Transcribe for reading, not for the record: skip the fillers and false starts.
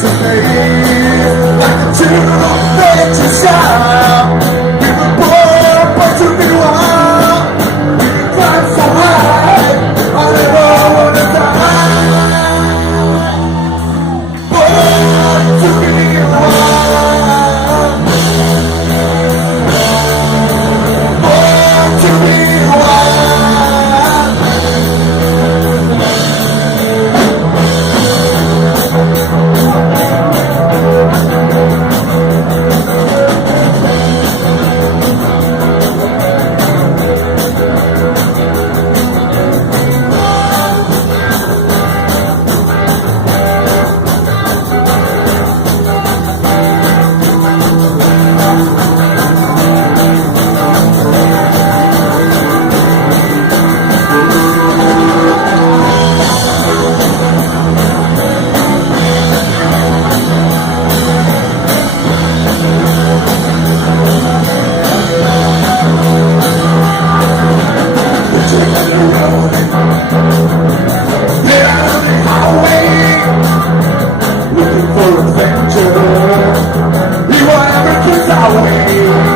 to me, like the tune that you shout. We were born but to be wild. We can climb so high, I never wanna die. Born to be wild. Born to be wild. Looking for adventure, you are America's highway.